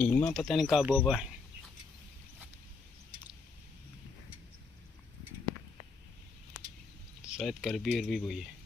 ईमा पता नहीं कहाँ बोबा है। शायद करबी और भी वही है।